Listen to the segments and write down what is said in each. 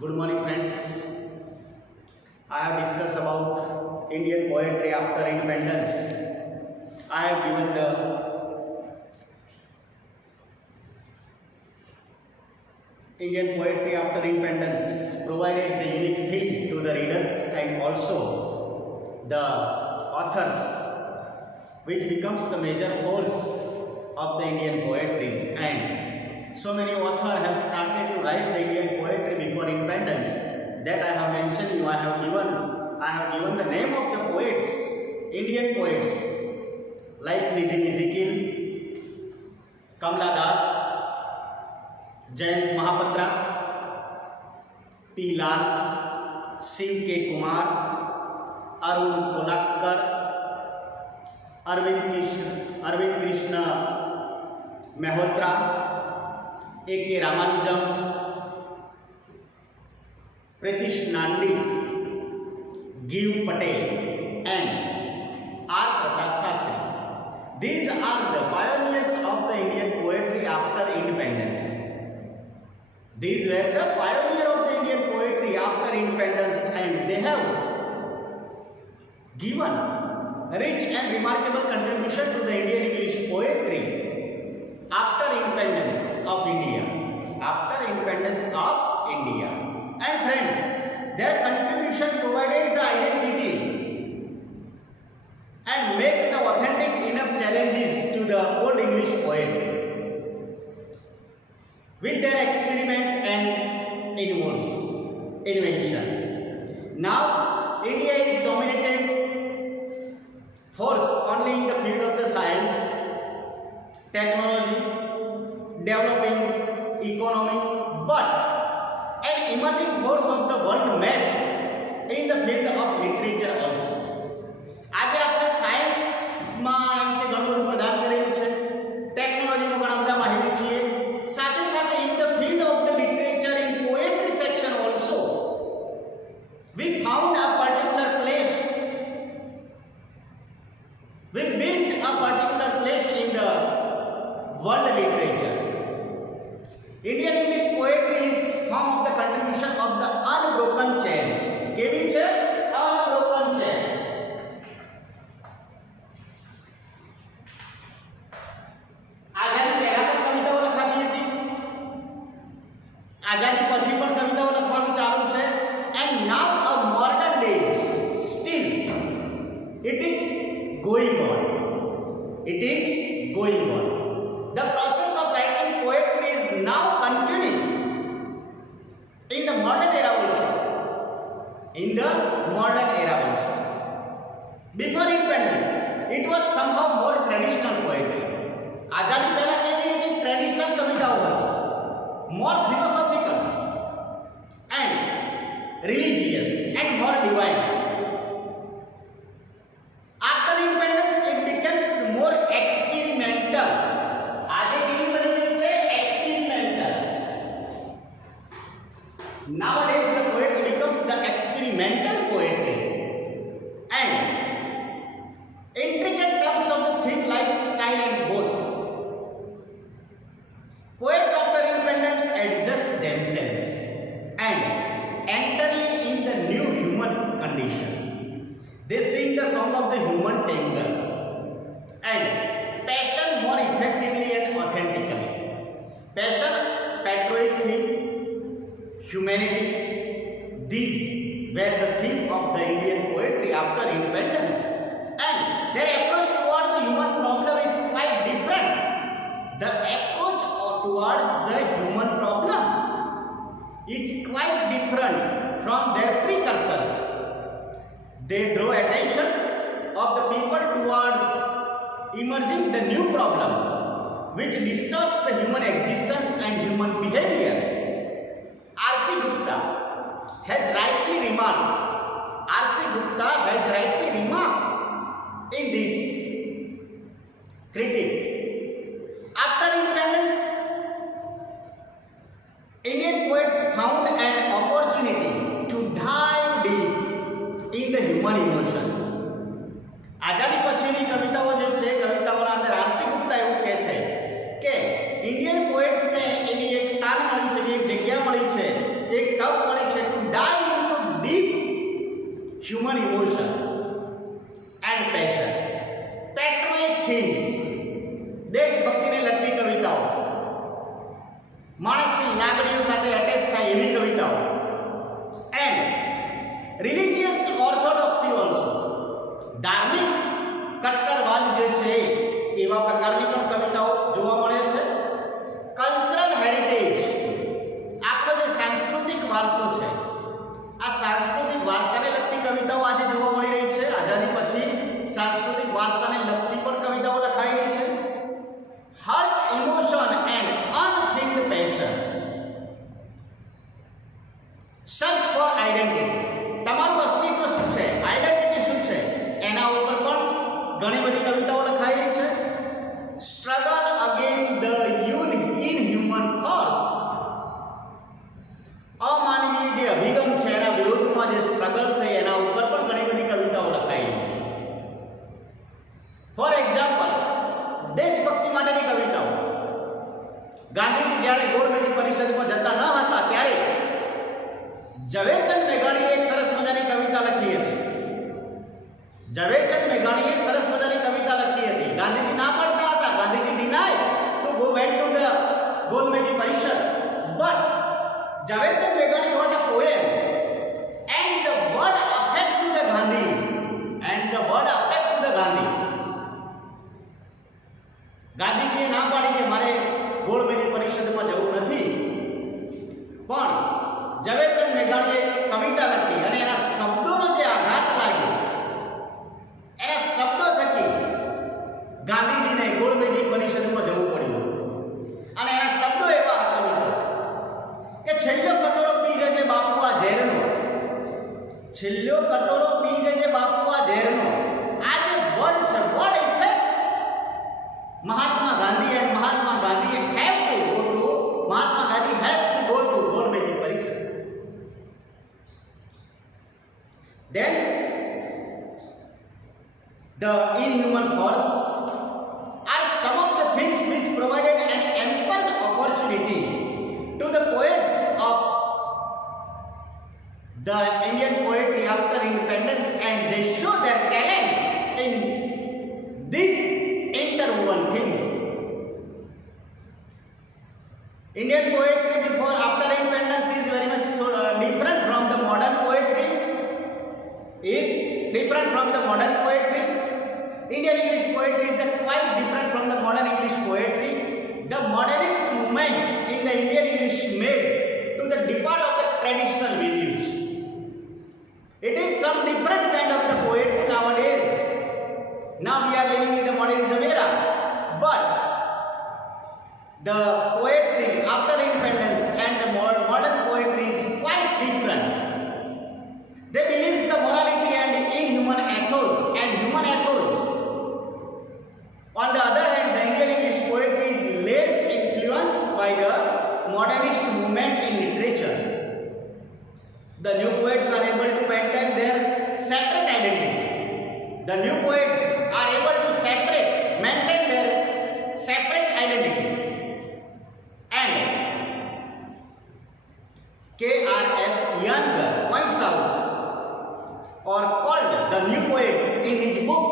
Good morning, friends. I have discussed about Indian poetry after independence. I have given the Indian poetry after independence, provided the unique feel to the readers and also the authors, which becomes the major force of the Indian poetry. And so many authors have started to write the Indian poetry before independence. That I have mentioned you. I have given the name of the poets, Indian poets, like Nizam Ezekiel, Kamala Das, Jayanta Mahapatra, P Lal, Shiv K Kumar, Arun कोलाकर, Arvind Krishna मेहोत्रा, ए के रामानुजम, प्रीतिश नांदी, give Patel and R. Pratap Shastri. These are the pioneers of the Indian poetry after independence. These were the pioneers of the Indian poetry after independence, and they have given rich and remarkable contribution to the Indian English poetry after independence of India. After independence of India. And friends, their contribution provided the identity and makes the authentic enough challenges to the old English poet with their experiment and invention. Now, India is dominated force only in the field of the science, technology, developing economy, but an emerging force of the world map in the field of literature also. આજે આપણે સાયન્સમાં એમ કે ઘણું બધું પ્રદાન કરેલું છે, ટેકનોલોજીમાં ઘણા બધા માહિર છીએ, સાથે સાથે in the field of the literature in poetry section also we found a particular place, we built a particular place in the world literature. Indian English poetry is form of the contribution of the unbroken chain. કેવી છે? Unbroken chain. આઝાદી પહેલા પણ કવિતાઓ લખાતી હતી, આઝાદી પછી પણ કવિતાઓ લખવાનું ચાલુ છે, and now a modern days still it is going on. It is going on. The process of writing poetry is now continuing in the modern era also. In the modern era also. Before independence, it was somehow more traditional poetry. आजादी पहला केवी હતી traditional કવિતાઓ હતી, more philosophical and religious and more divine. After independence, it becomes more experimental. આજે કેવી બની ગઈ છે? Experimental. Nowadays, the poetry becomes the experimental poetry, and intricate terms of the thing like style and both. Poets after independence adjust themselves and entirely in the new human condition. They sing the song of the human tangle and passion more effectively and authentically. Passion, patriotism, humanity, these were the theme of the Indian poetry after independence, and their approach towards the human problem is quite different. The approach towards the human problem is quite different from their precursors. They draw attention of the people towards emerging the new problem which disturbs the human existence and human behavior. R.C. Gupta has rightly remarked, in this critique, after independence, Indian poets found an opportunity to dive deep in the human emotion. આઝાદી પછીની કવિતાઓ જે છે, કવિતાઓના અંદર RC Gupta એવું કહે છે કે ઇન્ડિયન પોએટ્સને એની એક સ્થાન મળ્યું છે, એક જગ્યા મળી છે, એક તક મળી છે emotion and unfilled passion. Search for identity. તમારું અસ્તિત્વ શું છે, આઈડેન્ટિટી શું છે, એના ઉપર પણ ઘણી બધી કવિતાઓ લખાઈ રહી છે. Struggle against the inhuman force. અમાનવીય જે અભિગમ છે એના વિરોધમાં જે સ્ટ્રગલ થઈ એના ઉપર પણ ઘણી બધી કવિતાઓ લખાઈ રહી છે. ફોર એક્ઝામ્પલ, દેશભક્તિ માટેની કવિતાઓ. ગાંધીજી જ્યારે ગોળમેજી પરિષદમાં જતા ન હતા ત્યારે ઝવેરચંદ મેઘાણીએ એક સરસ મજાની કવિતા લખી હતી. ઝવેરચંદ મેઘાણીએ સરસ મજાની કવિતા લખી હતી. ગાંધીજી ના પાડતા હતા. Gandhiji deny to go went to the ગોળમેજી પરિષદ. બટ ઝવેરચંદ મેઘાણી wrote a poem and the word affect to the Gandhi. And the word affect to the Gandhi. ગાંધીજીએ ના પાડી કે મારે ગોળમેજી પરિષદમાં જવું નથી, પણ ઝવેરચંદ મેઘાણીએ કવિતા લખી અને એના શબ્દોનો જે આઘાત લાગ્યો, એના શબ્દો થકી ગાંધીજીને ગોળમેજી પરિષદમાં જવું પડ્યું. અને એના શબ્દો એવા હતા મિત્રો કે છેલ્લો કટોરો પી જજે બાપુ આ ઝેરનો. છેલ્લો કટોરો પી જજે બાપુ આ ઝેરનો. આ જે વર્ડ છે, word effects Mahatma Gandhi, and Mahatma Gandhi have to go to, Mahatma Gandhi has to go to Golmeji Parishad. Then the inhuman force are some of the things which provided an ample opportunity to the poets of the Indian poetry after independence, and they show their talent in these interwoven things. Indian poetry before after independence is very much different from the modern poetry. Is different from the modern poetry. Indian English poetry is quite different from the modern English poetry. The modernist movement in the Indian English made to the depart of the traditional values. It is some different kind of the poetry nowadays. Now we are living in the modernism era, but the poetry after independence and the modern poetry is quite different. They believe the morality and inhuman ethos and human ethos. On the other hand, the Indian English poetry is less influenced by the modernist movement in literature. The new poets are able to maintain their separate identity. The new poets are able to maintain their separate identity. And K.R.S. Iyengar points out, or called the new poets in his book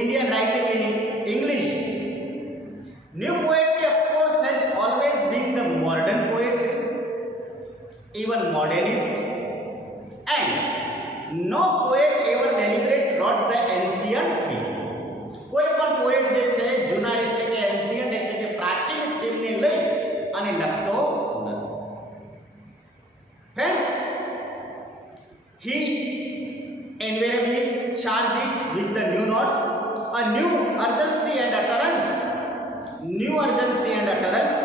Indian Writing in English. New poetry, of course, has always been the modern poetry, even modernist, and no poet ever deliberate wrote the ancient theme. કોઈ પણ poet જે છે જૂના એટલે કે ancient એટલે કે પ્રાચીન થીમને લઈ અને લખતો નથી. Friends, he invariably charged it with the new notes, a new urgency and utterance. New urgency and utterance.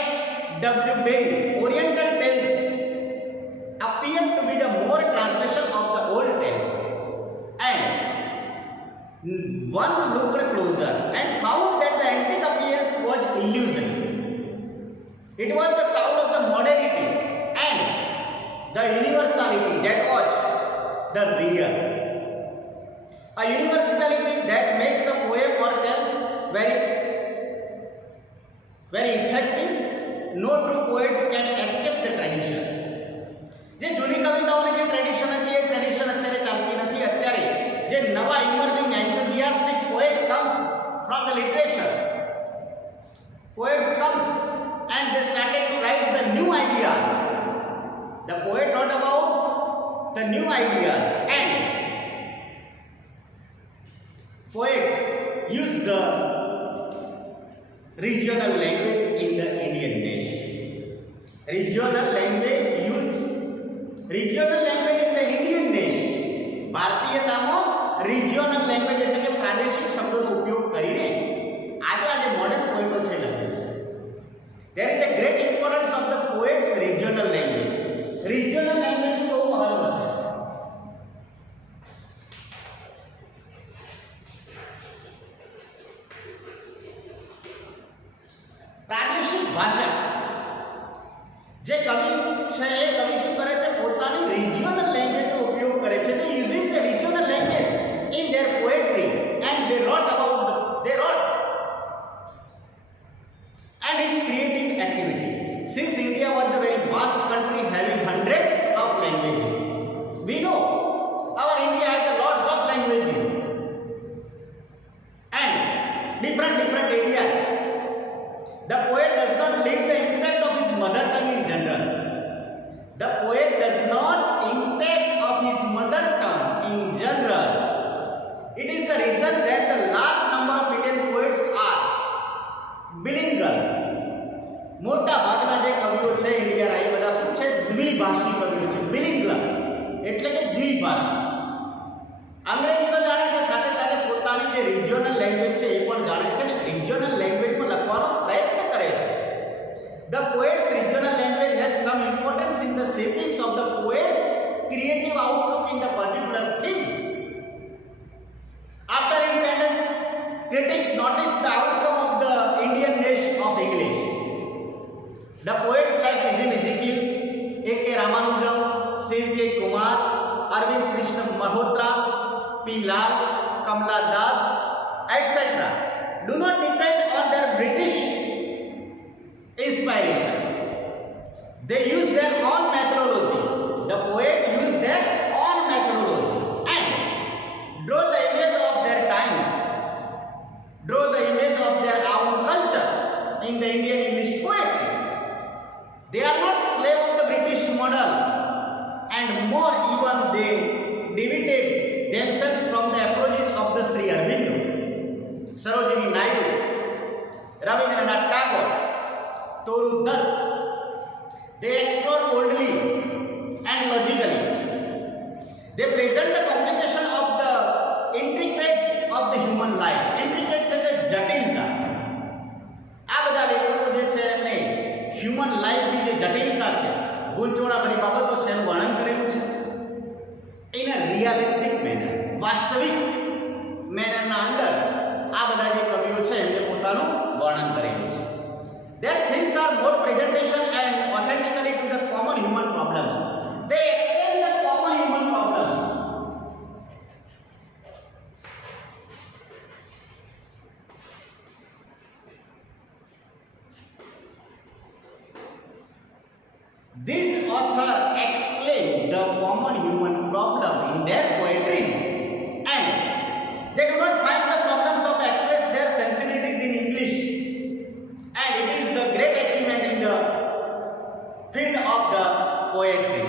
F.W. Bain, Oriental Tales, appeared to be the more translation of the old tales, and one looked closer and found that the antique appearance was illusion. It was the sound of the modernity and the universality that was the real. A universality that makes a poem or tales very effective. No true poets can escape the tradition. જે જૂની કવિતાઓની જે tradition હતી એ tradition અત્યારે ચાલતી નથી. અત્યારે જે નવા emerging enthusiastic poet comes from the literature, poets comes and they started to write the new ideas. The poet wrote about the new ideas, and poet used the regional language in the Indian nation. Regional language in the Indian nation. ભારતીયતામાં regional language એટલે કે પ્રાદેશિક શબ્દોનો ઉપયોગ કરીને ભાષા. જે કવિ છે એ કવિ શું કરે છે, પોતાની રિજિયોનલ લેંગ્વેજનો ઉપયોગ કરે છે. They uses the regional language in their poetry and they wrote and its creative activity. Since India was the very vast country having hundreds of languages, we know our India has a lots of languages and different areas. The poet does not leave the impact of his mother tongue in general. The poet does not impact of his mother tongue in general. It is the reason that the large number of Indian poets are bilingual. મોટા ભાગના જે કવિઓ છે ઇન્ડિયાના એ બધા શું છે, દ્વિભાષી કવિઓ છે. બિલિંગ્વલ એટલે કે દ્વિભાષી. અંગ્રેજી તો જાણે છે, સાથે સાથે પોતાની જે રિજિયોનલ લેંગ્વેજ છે એ પણ જાણે છે ને રિજિયોનલ લેંગ્વેજમાં લખવાનો પ્રયત્ન કરે છે. The poet's regional language has some importance in the shaping of the poet's creative outlook in the particular things. After independence, critics noticed the outcome of the Indian nation of English. The poets like Ezekiel, A.K. Ramanujan, Shiv K. Kumar, Arvind Krishna Malhotra, P. Lal, Kamala Das, etc. do not depend on their British inspiration. They use their own methodology. The poet used their own methodology and draw the image of their times, draw the image of their own culture in the Indian English poetry. They are not slave of the British model, and more even they deviated themselves from the approaches of the Sri Aurobindo, Sarojini Naidu, Rabindranath Tagore, Toru Dutt. They explore boldly and logically. They present the complication of the intricacies of the human life. Intricates એટલે જટિલતા. આ બધા લેખકો જે છે એમને human લાઈફની જે જટિલતા છે, ગૂંચવણભરી બાબતો છે એનું વર્ણન કરેલું છે. ઇન અ રિયાલિસ્ટિક મેનર, વાસ્તવિક મેનરના અંદર આ બધા જે કવિઓ છે એમને પોતાનું વર્ણન કરેલું છે. Their themes are more presentation and authentically to the common human problems. They explain the common human problems. These authors explain the common human problem in their poetries, and they do not find the problems of express their sensibilities in English, and it is the great achievement in the field of the poetry.